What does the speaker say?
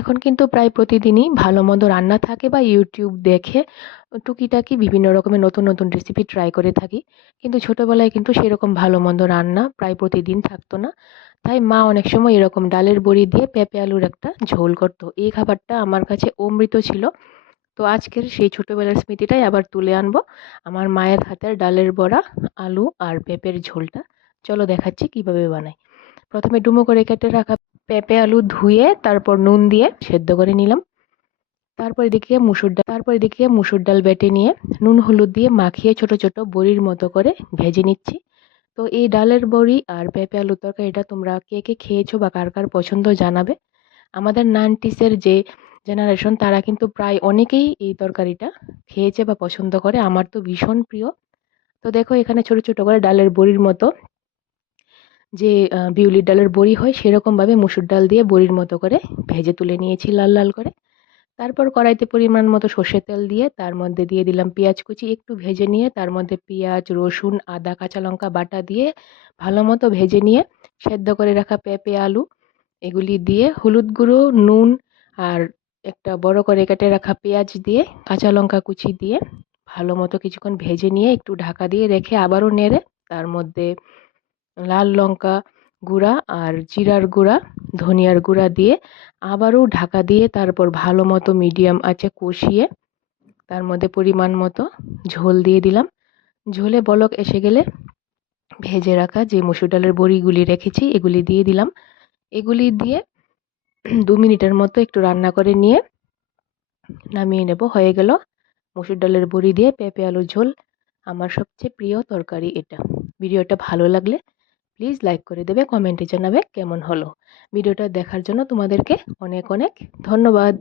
এখন কিন্তু প্রায় প্রতিদিনই ভালো মন্দ রান্না থাকে বা ইউটিউব দেখে টুকিটাকি বিভিন্ন রকমের নতুন নতুন রেসিপি ট্রাই করে থাকি। কিন্তু ছোটবেলায় কিন্তু সেরকম ভালো মন্দ রান্না প্রায় প্রতিদিন থাকতো না। তাই মা অনেক সময় এরকম ডালের বড়ি দিয়ে পেঁপে আলুর একটা ঝোল করতো। এই খাবারটা আমার কাছে অমৃত ছিল। তো আজকের সেই ছোটবেলার স্মৃতিটাই আবার তুলে আনবো। আমার মায়ের হাতের ডালের বড়া, আলু আর পেঁপের ঝোলটা। চলো দেখাচ্ছি কিভাবে বানাই। প্রথমে ডুমো করে কেটে রাখা পেঁপে আলু ধুয়ে তারপর নুন দিয়ে সেদ্ধ করে নিলাম। তারপর এদিকে মুসুর ডাল বেটে নিয়ে নুন হলুদ দিয়ে মাখিয়ে ছোট ছোট বড়ির মতো করে ভেজে নিচ্ছি। তো এই ডালের বড়ি আর পেঁপে আলুর তরকারিটা তোমরা কে কে খেয়েছো বা কার কার পছন্দ জানাবে। আমাদের নাইনটিসের যে জেনারেশন তারা কিন্তু প্রায় অনেকেই এই তরকারিটা খেয়েছে বা পছন্দ করে। আমার তো ভীষণ প্রিয়। তো দেখো এখানে ছোট ছোট করে ডালের বড়ির মতো যে বিউলির ডালের বড়ি হয় সেরকম ভাবে মুসুর ডাল দিয়ে বড়ির মতো করে ভেজে তুলে নিয়েছি লাল লাল করে। তারপর কড়াইতে পরিমাণ মতো সর্ষের তেল দিয়ে তার মধ্যে দিয়ে দিলাম পেঁয়াজ কুচি, একটু ভেজে নিয়ে তার মধ্যে পেঁয়াজ, রসুন, আদা, কাঁচা লঙ্কা বাটা দিয়ে ভালো মতো ভেজে নিয়ে সেদ্ধ করে রাখা পেঁপে, আলু এগুলি দিয়ে হলুদ গুঁড়ো, নুন আর একটা বড় করে কেটে রাখা পেঁয়াজ দিয়ে কাঁচা লঙ্কা কুচি দিয়ে ভালো মতো কিছুক্ষণ ভেজে নিয়ে একটু ঢাকা দিয়ে রেখে আবারও নেড়ে তার মধ্যে লাল লঙ্কা গুঁড়া আর জিরার গুঁড়া, ধনিয়ার গুঁড়া দিয়ে আবারও ঢাকা দিয়ে তারপর ভালো মতো মিডিয়াম আঁচে কষিয়ে তার মধ্যে পরিমাণ মতো ঝোল দিয়ে দিলাম। ঝোলে বলক এসে গেলে ভেজে রাখা যে মসুর ডালের বড়িগুলি রেখেছি এগুলি দিয়ে দিলাম। এগুলি দিয়ে ২ মিনিটের মতো একটু রান্না করে নিয়ে নামিয়ে নেব। হয়ে গেল মসুর ডালের বড়ি দিয়ে পেঁপে আলুর ঝোল। আমার সবচেয়ে প্রিয় তরকারি এটা। ভিডিওটা ভালো লাগলে প্লিজ লাইক করে দেবে, কমেন্টে জানাবে কেমন হলো। ভিডিওটা দেখার জন্য তোমাদেরকে অনেক অনেক ধন্যবাদ।